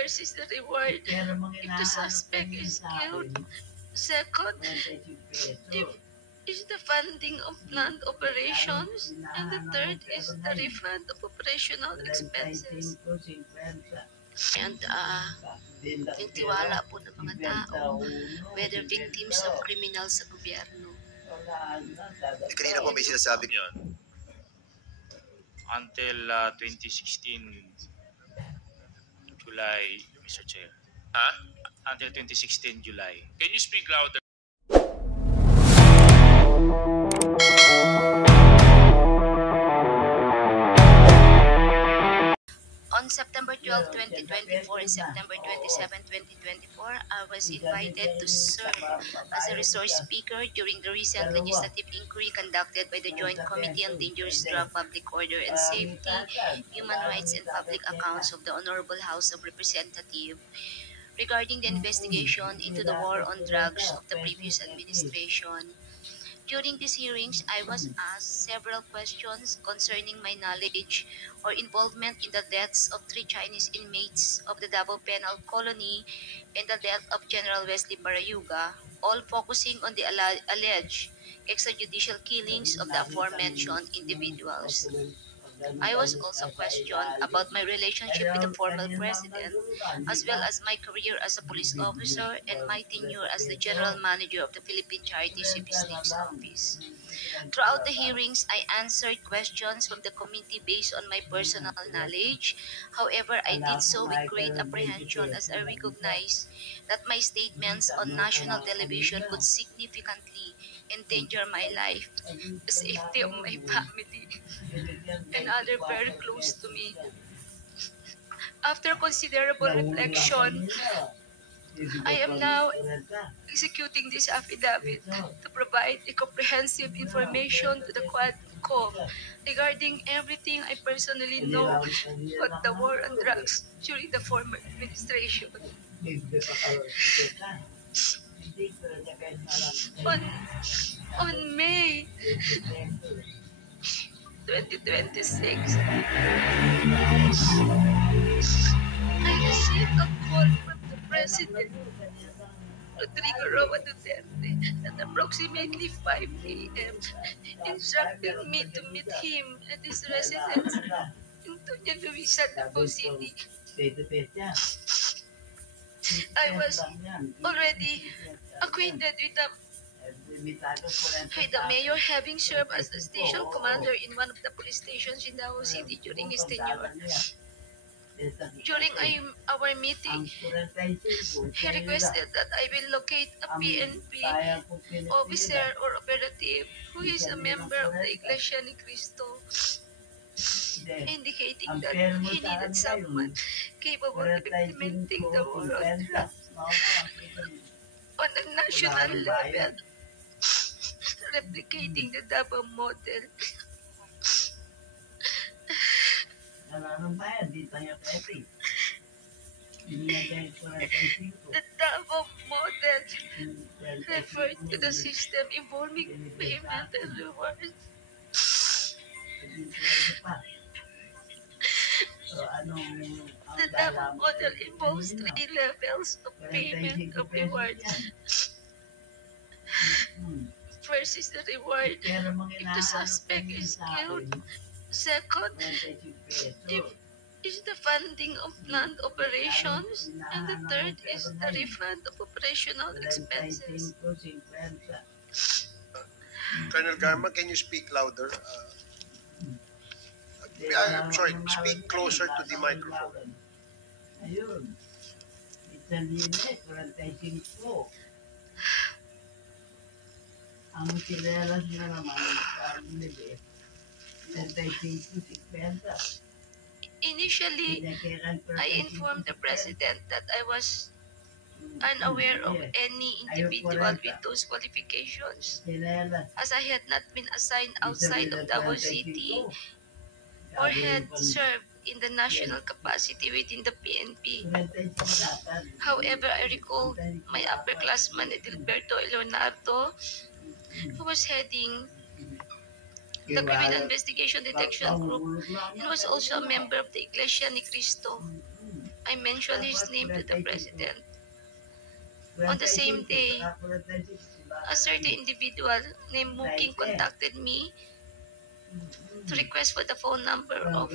First is the reward if the suspect is killed. Second, is the funding of planned operations. And the third is the refund of operational expenses. And yung tiwala po ng mga tao, whether victims of criminals sa gobyerno. Kanina po may sinasabi yun. Until 2016 July, Mr. Chair. Until 2016 July. Can you speak louder? On September 12, 2024 and September 27, 2024, I was invited to serve as a resource speaker during the recent legislative inquiry conducted by the Joint Committee on Dangerous Drug, Public Order and Safety, Human Rights and Public Accounts of the Honorable House of Representatives regarding the investigation into the war on drugs of the previous administration. During these hearings, I was asked several questions concerning my knowledge or involvement in the deaths of 3 Chinese inmates of the Davao Penal Colony and the death of General Wesley Barayuga, all focusing on the alleged extrajudicial killings of the aforementioned individuals. I was also questioned about my relationship with the former president, as well as my career as a police officer and my tenure as the general manager of the Philippine Charity Statistics Office. Throughout the hearings, I answered questions from the committee based on my personal knowledge. However, I did so with great apprehension as I recognized that my statements on national television would significantly endanger my life, the safety of my family, and others very close to me. After considerable reflection, I am now executing this affidavit to provide a comprehensive information to the Quadcom regarding everything I personally know about the war on drugs during the former administration. On May 2026, I received a call from the President, Rodrigo Roa Duterte, at approximately 5 a.m., instructing me to meet him at his residence in Doña Luisa, Davao City. I was already acquainted with the mayor, having served as the station commander in one of the police stations in Davao City during his tenure. During our meeting, he requested that I will locate a PNP officer or operative who is a member of the Iglesia ni Cristo, indicating that he needed someone capable of implementing the war on drugs on a national level, replicating the Davao model. The Davao model referred to the system involving payment and rewards. The Davao model involves 3 levels of payment of rewards. First is the reward if the suspect is killed. Second, is the funding of planned operations. And the third is the refund of operational expenses. Colonel Garma, can you speak louder? I'm sorry, speak closer to the microphone. Ayun. Italina, 45. Ang kilalas na naman ang nila, 35-50. Initially, I informed the president that I was unaware of any individual with those qualifications, as I had not been assigned outside of Davao City or had served in the national capacity within the PNP. However, I recalled my upperclassman Edilberto Leonardo, who was heading the Criminal Investigation Detection Group and was also a member of the Iglesia ni Cristo. I mentioned his name to the president. On the same day, a certain individual named Muking contacted me to request for the phone number of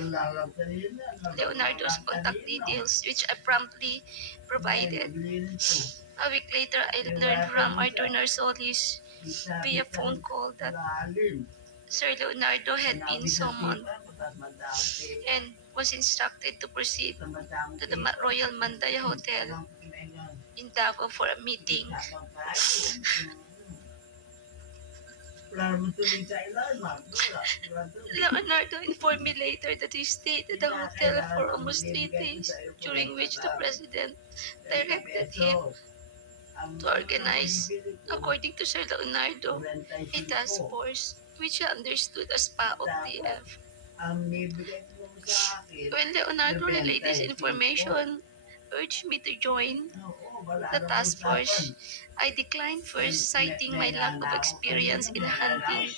Leonardo's contact details, which I promptly provided. A week later, I learned from Arthur Narsolis via phone call that Sir Leonardo had been summoned and was instructed to proceed to the Royal Mandaya Hotel in Davao for a meeting. Leonardo informed me later that he stayed at the hotel for almost 3 days, during which the president directed him to organize, according to Sir Leonardo, a task force which he understood as PAOK-TF. When Leonardo relayed this information, urged me to join the task force, I declined first, citing my lack of experience in handling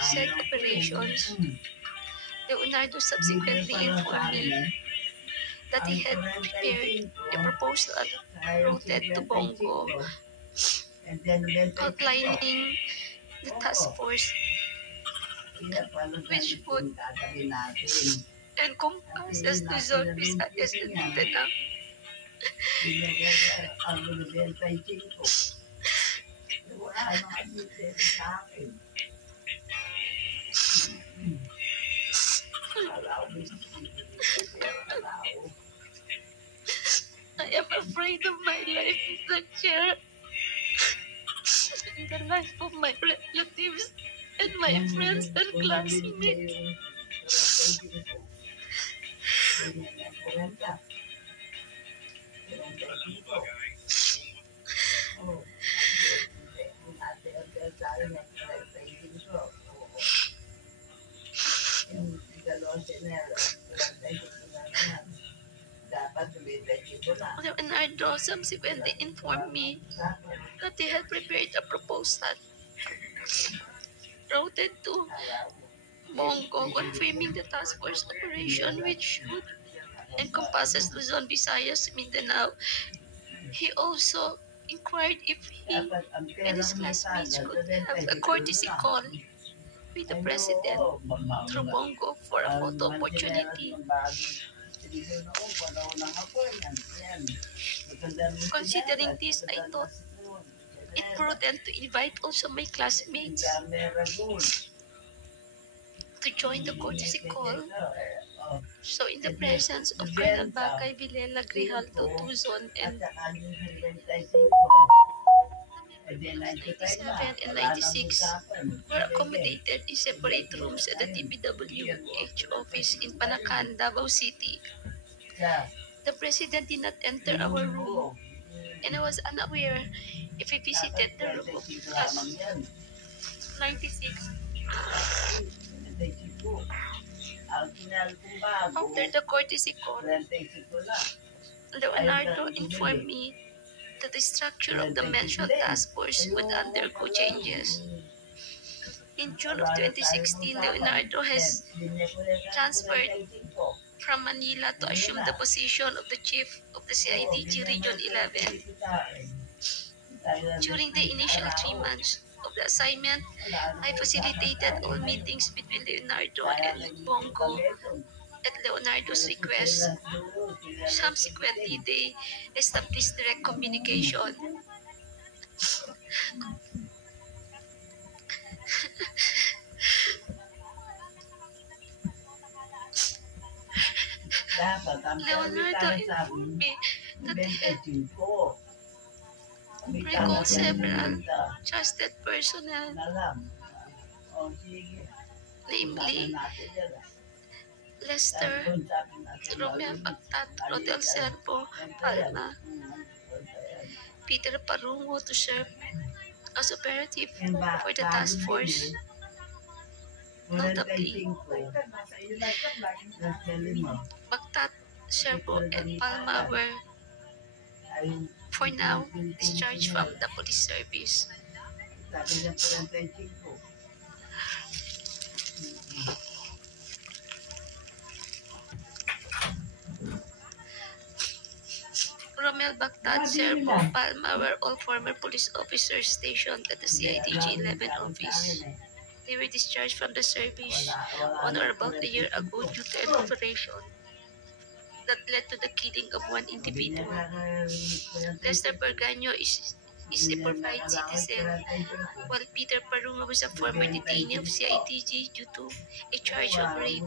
said operations. Leonardo subsequently informed me that he had prepared a proposal routed to Bongo outlining the task force, which would encompass Luzon, Visayas, and Mindanao. I am afraid of my life, Mr. Chair, and the life of my relatives and my friends and classmates. Leonardo subsequently informed me that he had prepared a proposal routed to Bongo confirming the task force operation, which would encompasses Luzon, Visayas, Mindanao. He also inquired if he and his classmates could have a courtesy call with the president through Bongo for a photo opportunity. Considering this, I thought it prudent to invite also my classmates to join the courtesy call. So in the presence of Colonel Bakay Villela Grijaldo Tuzon and 97 and 96 were accommodated in separate rooms at the DPWH office in Panacan, Davao City. The president did not enter our room, and I was unaware if he visited the room of class 96. After the courtesy call, Leonardo informed me that the structure of the mentioned task force would undergo changes. In June of 2016, Leonardo has transferred from Manila to assume the position of the chief of the CIDG Region 11. During the initial 3 months of the assignment, I facilitated all meetings between Leonardo and Bongo at Leonardo's request. Subsequently, they established direct communication. Leonardo informed me that he had recalled several trusted personnel, namely Lester, Romeo Pagtat, Rodel Servo, Palma, Peter Parungo to serve as operative for the task force. Notably, Pagtat, Servo, and Palma were, for now, discharged from the police service. Romel Bactad, Servo, Palma were all former police officers stationed at the CIDG 11 office. They were discharged from the service on or about a year ago due to an operation that led to the killing of one individual. Lester Berganyo is a provide citizen, while Peter Parunga was a former detainee of CIDG due to a charge of rape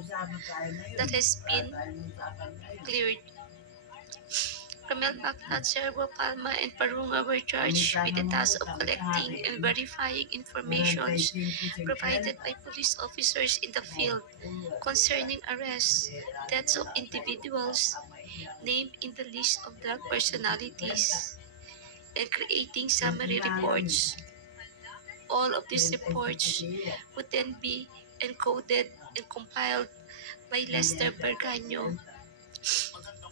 that has been cleared. Romel Bactad, Servo, Palma, and Parunga were charged with the task of collecting and verifying information provided by police officers in the field concerning arrests, deaths of individuals named in the list of drug personalities, and creating summary reports. All of these reports would then be encoded and compiled by Lester Berganyo.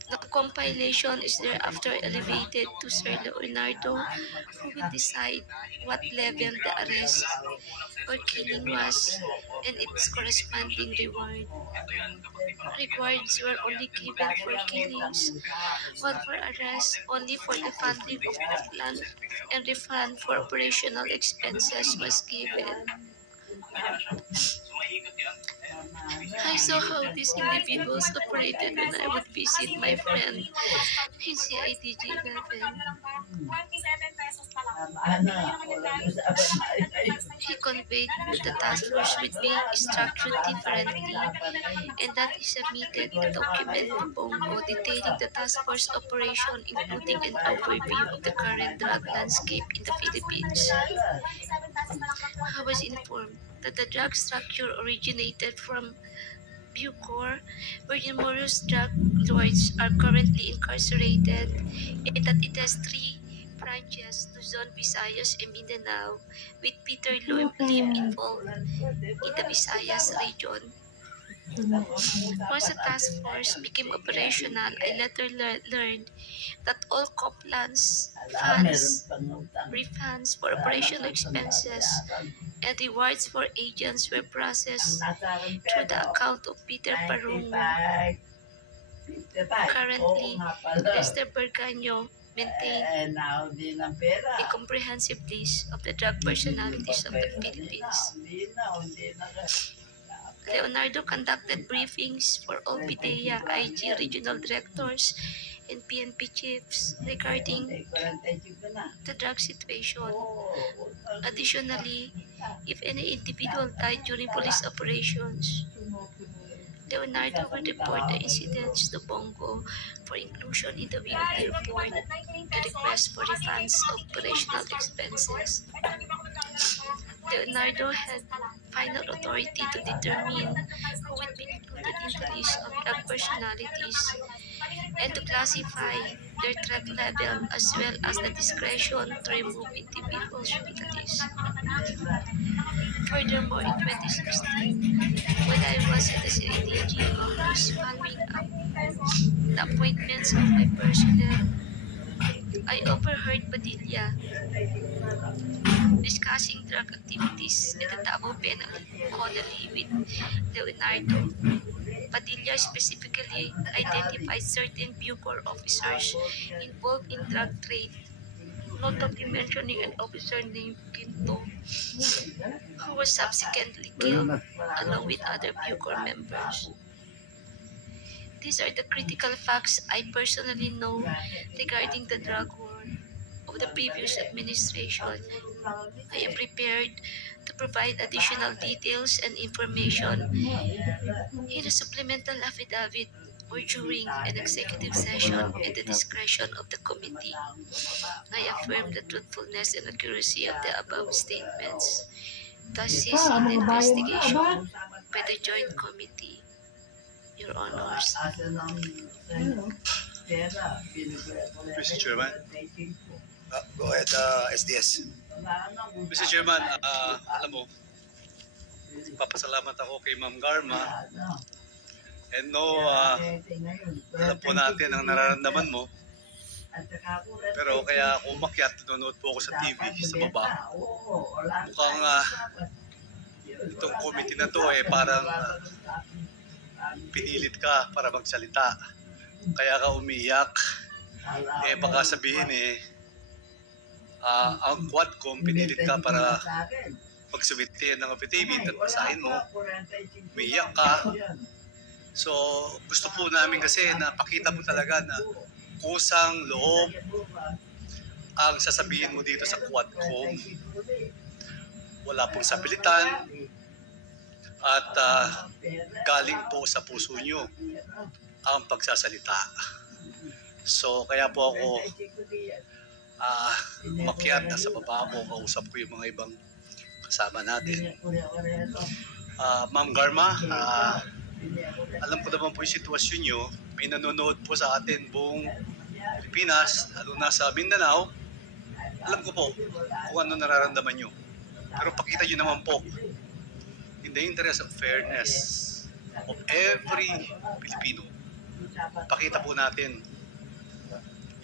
The compilation is thereafter elevated to Sir Leonardo, who will decide what level the arrest or killing was and its corresponding reward. Rewards were only given for killings, while for arrests only for the funding of the plan, and refund for operational expenses was given. I saw how these individuals operated when I would visit my friend in CIDG 11. He conveyed that the task force would be structured differently, and that he submitted a document to Bongo detailing the task force operation, including an overview of the current drug landscape in the Philippines. I was informed that the drug structure originated from Bucor, where numerous drug lords are currently incarcerated, and that it has 3 branches: Luzon, Visayas, and Mindanao, with Peter Lim involved in the Visayas region. Once the task force became operational, I later learned that all compliance funds, refunds for operational expenses, and rewards for agents were processed through the account of Peter Parunga. Currently, Lester Berganyo maintained a comprehensive list of the drug personalities of the Philippines. Leonardo conducted briefings for all PIDEA, IG regional directors, and PNP chiefs regarding the drug situation. Additionally, if any individual died during police operations, Leonardo will report the incidents to Bongo for inclusion in the weekly report and request for refunds of operational expenses. Leonardo had final authority to determine who would be included in the list of drug personalities and to classify their threat level, as well as the discretion to remove individuals from the list. Furthermore, in 2016, when I was at the CIDG office following up the appointments of my personnel, I overheard Padilla discussing drug activities at the Davao Penal Colony with Leonardo. Padilla specifically identified certain Bucor officers involved in drug trade, notably mentioning an officer named Pinto, who was subsequently killed along with other Bucor members. These are the critical facts I personally know regarding the drug war of the previous administration. I am prepared to provide additional details and information in a supplemental affidavit or during an executive session at the discretion of the committee. I affirm the truthfulness and accuracy of the above statements, thus ceasing the investigation by the Joint Committee. Your Honors. Mr. Chairman. Go ahead, SDS. Mr. Chairman, alam mo, papasalamat ako kay Ma'am Garma. And no, alam po natin ang nararamdaman mo. Pero kaya ako umakyat, nanonood po ako sa TV, sa baba. Mukhang itong committee na to parang pinilit ka para magsalita. Kaya ka umiyak. baka sabihin ang Quadcom pinilit ka para magsubmit ng affidavit at basahin mo, umiyak ka. So, gusto po namin kasi na pakita mo talaga na kusang loob ang sasabihin mo dito sa Quadcom. Wala pong sapilitan at galing po sa puso nyo ang pagsasalita. So, kaya po ako umakyat na sa baba ko, kausap ko yung mga ibang kasama natin. Ma'am Garma, alam ko naman po yung sitwasyon nyo. May nanonood po sa atin buong Pilipinas, lalo na sa Mindanao. Alam ko po kung ano nararamdaman nyo. Pero pakita nyo naman po, in the interest of fairness of every Filipino, pakita po natin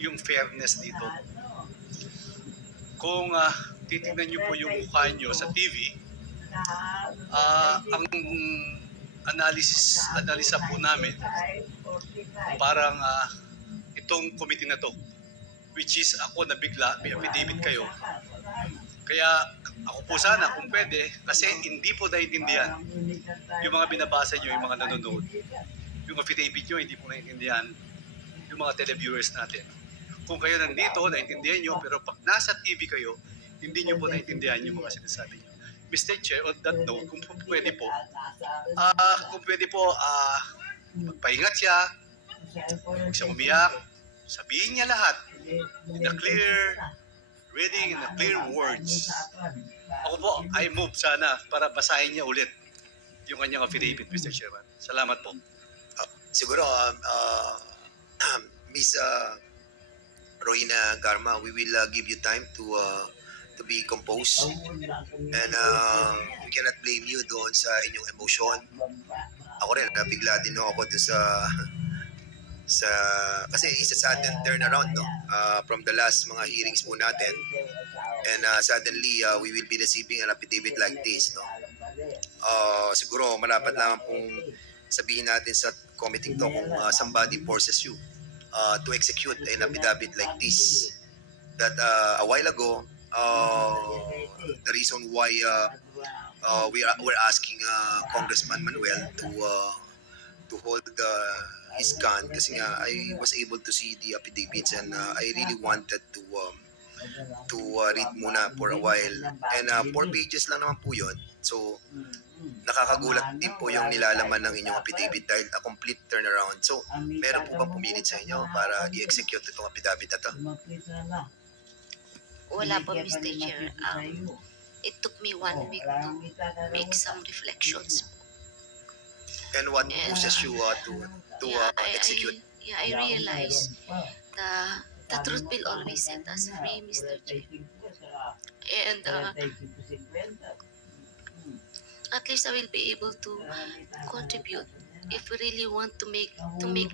yung fairness dito. Kung titignan nyo po yung mukha nyo sa TV, ang analisa po namin, parang itong committee na to, which is ako na bigla, may affidavit kayo. Kaya ako po sana kung pwede, kasi hindi po naiintindihan yung mga binabasa nyo, yung mga nanonood. Yung affidavit nyo, hindi po naiintindihan yung mga televiewers natin. Kung kayo nandito, naiintindihan nyo, pero pag nasa TV kayo, hindi nyo po naiintindihan yung mga sinasabi nyo. Mr. Chair, on that note, kung pwede po, magpahingat siya, huwag siya umiyak, sabihin niya lahat in a clear reading, in a clear words. Ako po, I move sana para basahin niya ulit yung kanyang affidavit, Mr. Chairman. Salamat po. Siguro, Miss Rohina Garma, we will give you time to be composed, and we cannot blame you doon sa inyong emotion. Ako rin, nabigla din ako doon sa kasi it's a sudden turnaround, no? From the last mga hearings po natin, and suddenly we will be receiving an affidavit like this, no? Siguro marapat naman pong sabihin natin sa committee to kung somebody forces you to execute an affidavit like this, that a while ago, the reason why we're asking Congressman Manuel to hold his gun, kasi nga I was able to see the affidavits, and I really wanted to read muna for a while, and 4 pages lang naman po yun. So nakakagulat din po yung nilalaman ng inyong affidavit dahil a complete turnaround. So meron po bang pumilit sa inyo para i-execute itong affidavit na to? Wala po, Mr. Chair. It took me 1 week to make some reflections. And what pushes you to execute? I realized the truth will always set us free, Mr. Chair. And at least I will be able to contribute if we really want to make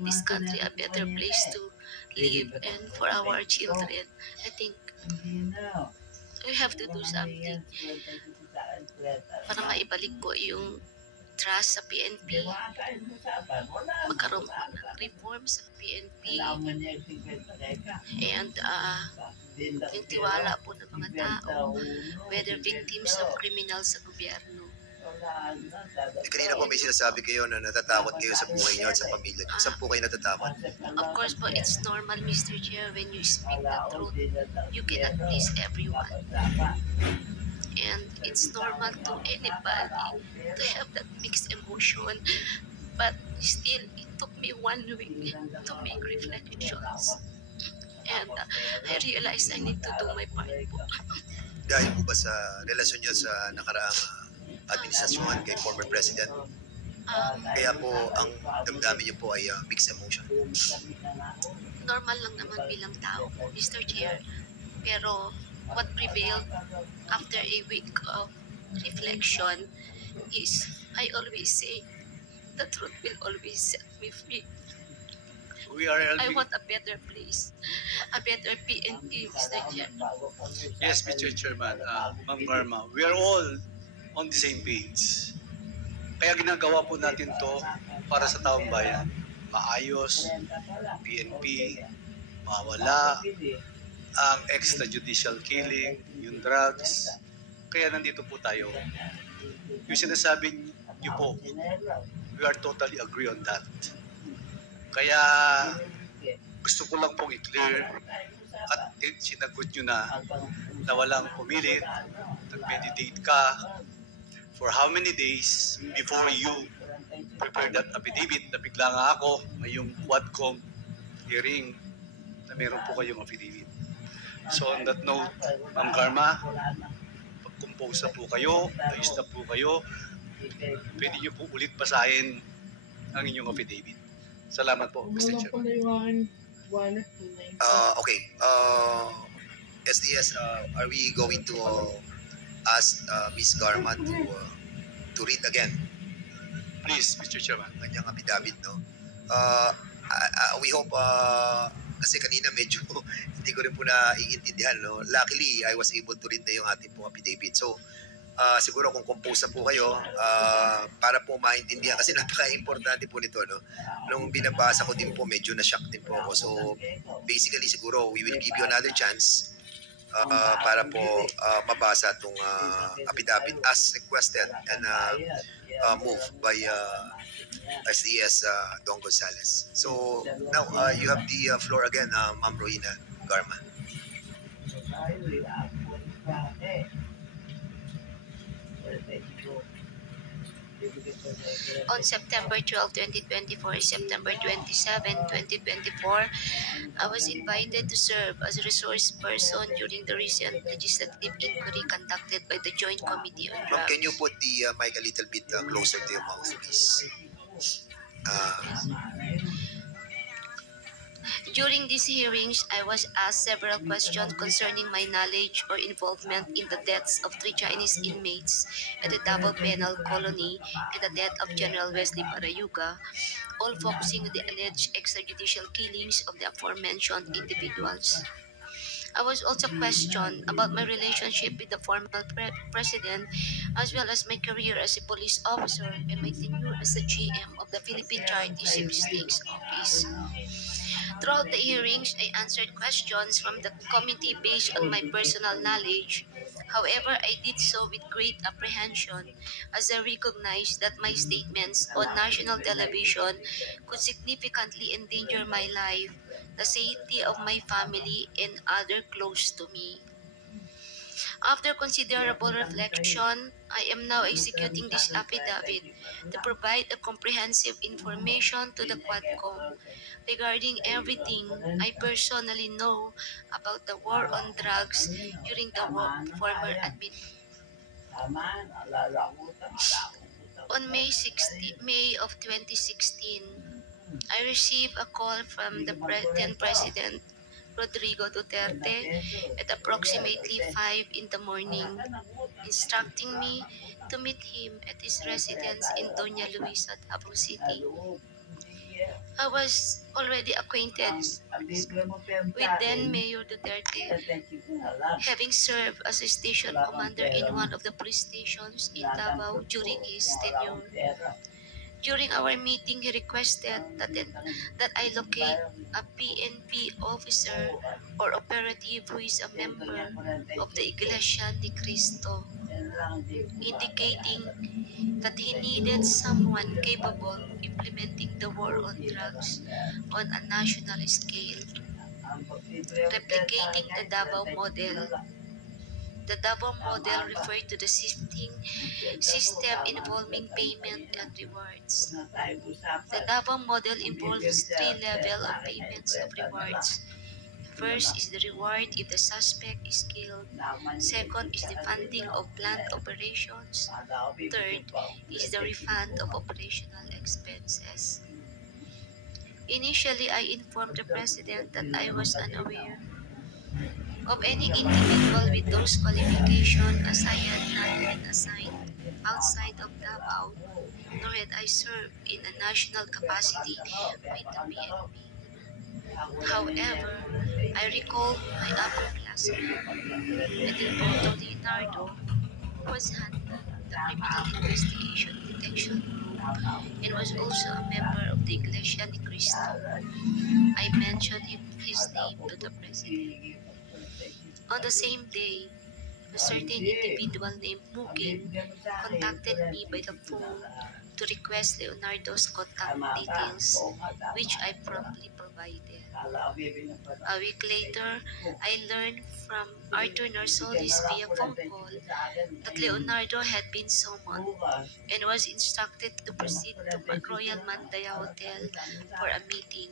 this country a better place to live and for our children. I think we have to do something para maibalik po yung trust sa PNP, magkaroon po ng reform sa PNP, and yung tiwala po ng mga tao, whether victims of criminals sa gobyerno. Kanina po may sinasabi kayo na natatakot kayo sa buhay niyo at sa pamilya niyo. Saan po kayo natatakot? Of course po, it's normal, Mr. Chair, when you speak the truth, you cannot please everyone. And it's normal to anybody to have that mixed emotion. But still, it took me 1 week to make reflections. And I realized I need to do my part po. Dahil po ba sa relasyon niyo sa nakaraang administrasyon kay former President? Kaya po ang damdamin niyo po ay mixed emotion. Normal lang naman bilang tao po, Mr. Chair. Pero what prevailed after a week of reflection is, I always say, the truth will always set me free. I want a better place, a better PNP, Mr. Chair. Yes, Mr. Chairman, Ma'am Garma, we are all on the same page. Kaya ginagawa po natin to para sa taong bayan. Maayos, PNP, mawala ang extrajudicial killing, yung drugs. Kaya nandito po tayo. Yung sinasabi niyo po, we are totally agree on that. Kaya gusto ko lang pong i-clear at sinagot nyo na walang pumilit, nag-meditate ka for how many days before you prepare that affidavit na bigla nga ako ngayong Quadcom hearing na meron po kayong affidavit. So on that note, Ma'am Garma, pag-compose na po kayo, ayos na po kayo, pwede nyo po ulit basahin ang inyong affidavit. Salamat po, Mr. Chairman. Okay. SDS, are we going to ask Ms. Garma to read again Please, Mr. Chairman. kanyang affidavit, no? We hope, kasi kanina medyo hindi ko rin po naiintindihan, no? Luckily, I was able to read na yung ating pong affidavit. So, siguro kung compose na po kayo, para po maintindihan, kasi napaka-importante po nito, no? Nung binabasa ko din po, medyo na-shock din po ako. So, basically, siguro, we will give you another chance para po mabasa itong affidavit as requested and moved by SDS Don Gonzales. So, now, you have the floor again, Ma'am Rohina Garma. On September 12, 2024, September 27, 2024, I was invited to serve as a resource person during the recent legislative inquiry conducted by the Joint Committee on Ma'am, can you Drugs. put the mic a little bit closer to your mouth, please? During these hearings, I was asked several questions concerning my knowledge or involvement in the deaths of 3 Chinese inmates at the Davao Penal Colony and the death of General Wesley Parayuga, all focusing on the alleged extrajudicial killings of the aforementioned individuals. I was also questioned about my relationship with the former president, as well as my career as a police officer and my tenure as the GM of the Philippine Charity Sweepstakes Office. Throughout the hearings, I answered questions from the committee based on my personal knowledge. However, I did so with great apprehension as I recognized that my statements on national television could significantly endanger my life, the safety of my family, and others close to me. After considerable reflection, I am now executing this affidavit to provide a comprehensive information to the Quadcom regarding everything I personally know about the war on drugs during the former administration. On May of 2016, I received a call from the then President Rodrigo Duterte at approximately 5 in the morning, instructing me to meet him at his residence in Doña Luisa, Davao City. I was already acquainted with then Mayor Duterte, having served as a station commander in one of the police stations in Davao during his tenure. During our meeting, he requested that I locate a PNP officer or operative who is a member of the Iglesia ni Cristo, indicating that he needed someone capable of implementing the war on drugs on a national scale, replicating the Davao model. The Davao model referred to the system involving payment and rewards. The Davao model involves 3 levels of payments of rewards. First is the reward if the suspect is killed. Second is the funding of planned operations. Third is the refund of operational expenses. Initially, I informed the President that I was unaware of any individual with those qualifications, as I had not been assigned outside of Davao, nor had I served in a national capacity with the PNP. However, I recall my upper classmate, Edilberto Leonardo, who was handling the criminal investigation detection group and was also a member of the Iglesia ni Cristo. I mentioned his name to the President. On the same day, a certain individual named Muking contacted me by the phone to request Leonardo's contact details, which I promptly provided. A week later, I learned from Arthur Narsolis via phone call that Leonardo had been summoned and was instructed to proceed to Royal Mandaya Hotel for a meeting.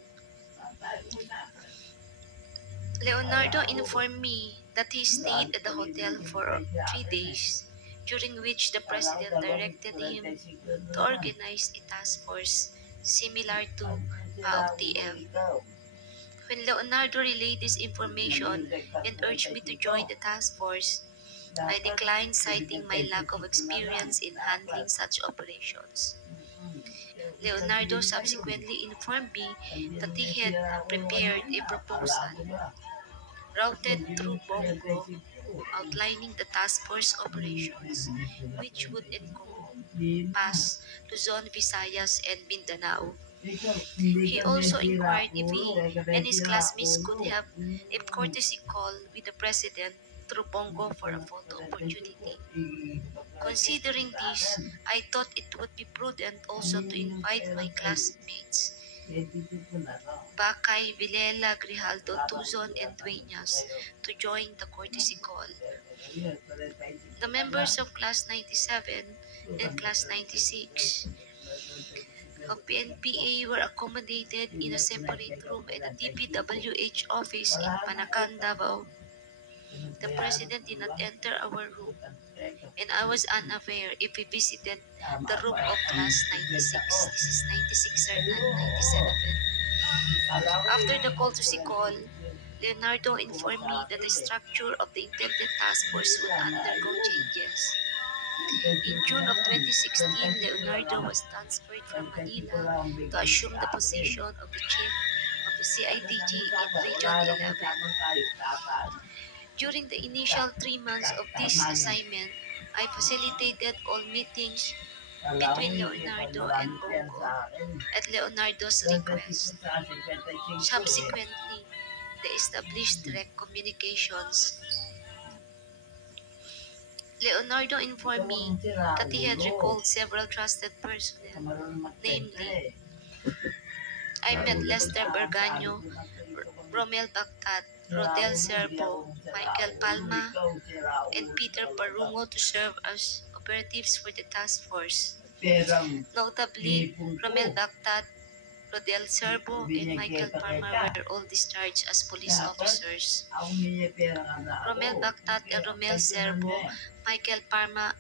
Leonardo informed me that he stayed at the hotel for 3 days, during which the President directed him to organize a task force similar to PAOK-TF. When Leonardo relayed this information and urged me to join the task force, I declined, citing my lack of experience in handling such operations. Leonardo subsequently informed me that he had prepared a proposal routed through Bongo outlining the task force operations, which would encompass Luzon, Visayas, and Mindanao. He also inquired if he and his classmates could have a courtesy call with the President through Bongo for a photo opportunity. Considering this, I thought it would be prudent also to invite my classmates, Bakay, Vilela, Grijaldo, Tuzon, and Dueñas, to join the courtesy call. The members of Class 97 and Class 96 of PNPA were accommodated in a separate room at the DPWH office in Panacan, Davao. The President did not enter our room, and I was unaware if he visited the room of Class 96. This is 96 or not 97. After the call to call, Leonardo informed me that the structure of the intended task force would undergo changes. In June of 2016, Leonardo was transferred from Manila to assume the position of the chief of the CIDG in Region 11. During the initial 3 months of this assignment, I facilitated all meetings between Leonardo and Bongo at Leonardo's request. Subsequently, they established direct communications. Leonardo informed me that he had recalled several trusted personnel, namely, I met Lester Berganyo, Romel Bactat, Rodel Serbo, Michael Palma, and Peter Parungo to serve as operatives for the task force. Notably, Romel Bactat, Rodel Serbo, and Michael Palma were all discharged as police officers. Romel Bactat and Romel Serbo, Michael Palma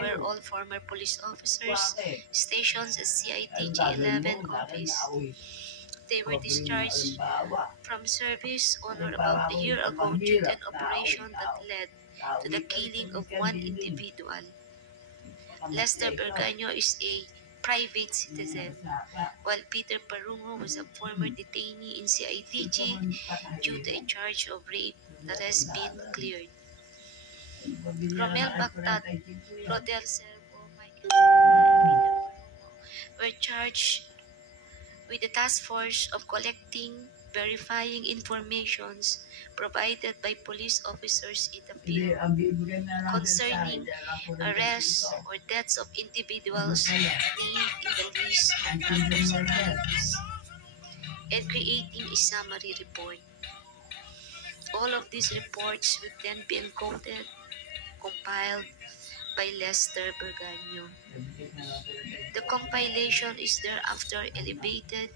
were all former police officers stationed at CIDG 11 office. They were discharged from service on or about a year ago due to an operation that led to the killing of one individual. Lester Berganyo is a private citizen, while Peter Parungo was a former detainee in CIDG due to a charge of rape that has been cleared. Romel Bactat, Rodel Serbo, Michael Palma, and Peter Parungo were charged with the task force of collecting, verifying informations provided by police officers in the field concerning arrests or deaths of individuals named in the list of groups of terrorists, and creating a summary report. All of these reports would then be encoded, compiled by Lester Berganyo. The compilation is thereafter elevated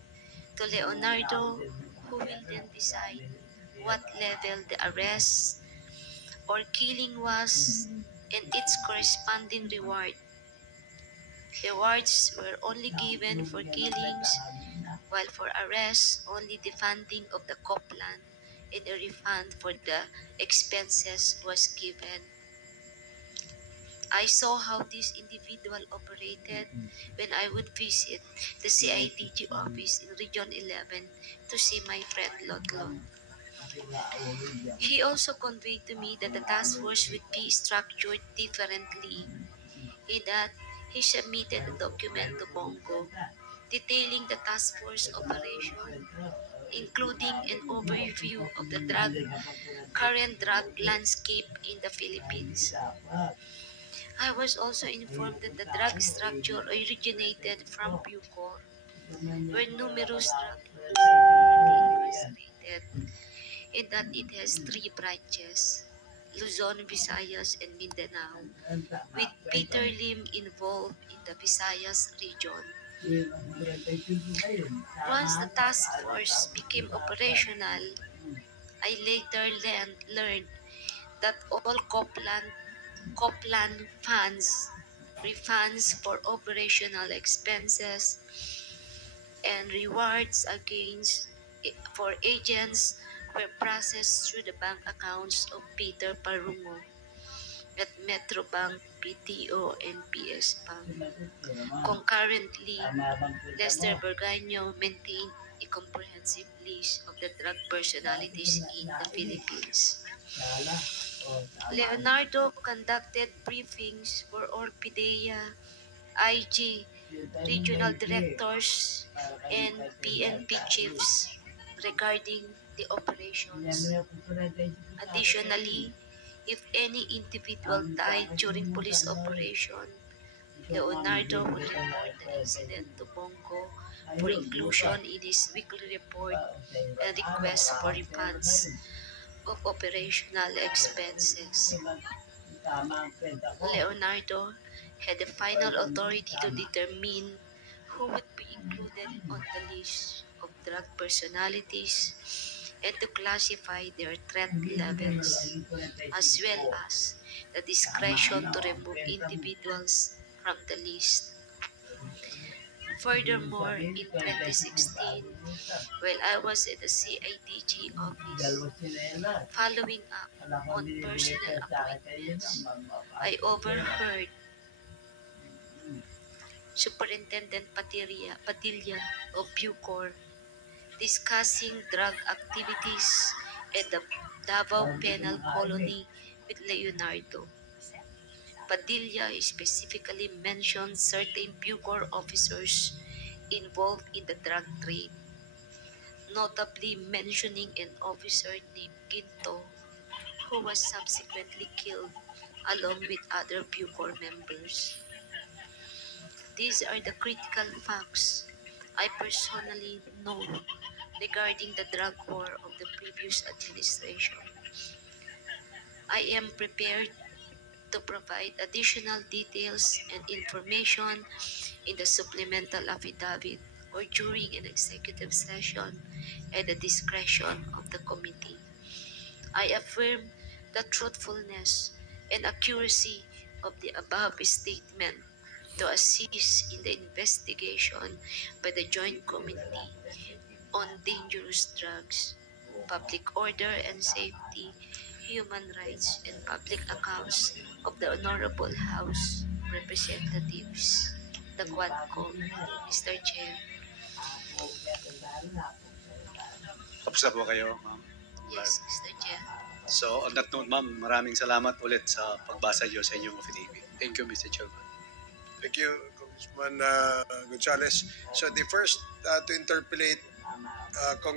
to Leonardo, who will then decide what level the arrest or killing was and its corresponding reward. Rewards were only given for killings, while for arrests, only the funding of the Copland and a refund for the expenses was given. I saw how this individual operated when I would visit the CIDG office in Region 11 to see my friend Lodlon. He also conveyed to me that the task force would be structured differently, in that he submitted a document to Bongo detailing the task force operation including an overview of the current drug landscape in the Philippines. I was also informed that the drug structure originated from Bucor, where numerous drugs were incarcerated, and that it has 3 branches: Luzon, Visayas, and Mindanao, with Peter Lim involved in the Visayas region. Once the task force became operational, I later learned that all Copland funds, refunds for operational expenses, and rewards for agents were processed through the bank accounts of Peter Parungo at Metrobank, PTO, and PS Bank. Concurrently, Lester Berganyo maintained a comprehensive list of the drug personalities in the Philippines. Leonardo conducted briefings for Orpidea, IG, regional directors, and PNP chiefs regarding the operations. Additionally, if any individual died during police operation, Leonardo would report the incident to Bongo for inclusion in his weekly report and request for refunds of operational expenses. Leonardo had the final authority to determine who would be included on the list of drug personalities and to classify their threat levels, as well as the discretion to remove individuals from the list. Furthermore, in 2016, while I was at the CIDG office, following up on personal appointments, I overheard Superintendent Padilla of Bucor discussing drug activities at the Davao Penal Colony with Leonardo. Padilla specifically mentioned certain Bucor officers involved in the drug trade, notably mentioning an officer named Ginto, who was subsequently killed along with other Bucor members. These are the critical facts I personally know regarding the drug war of the previous administration. I am prepared to provide additional details and information in the supplemental affidavit or during an executive session at the discretion of the committee. I affirm the truthfulness and accuracy of the above statement to assist in the investigation by the Joint Committee on Dangerous Drugs, Public Order and Safety, Human Rights, and Public Accounts of the Honorable House of Representatives, the Quadcom. Mr. Chair. Tapos na po kayo, ma'am? Yes, Mr. Chair. So, on that note, ma'am, maraming salamat ulit sa pagbasa niyo sa inyong affidavit. Thank you, Mr. Chairman. Thank you, Congressman Gonzales. So the first to interpolate, Congressman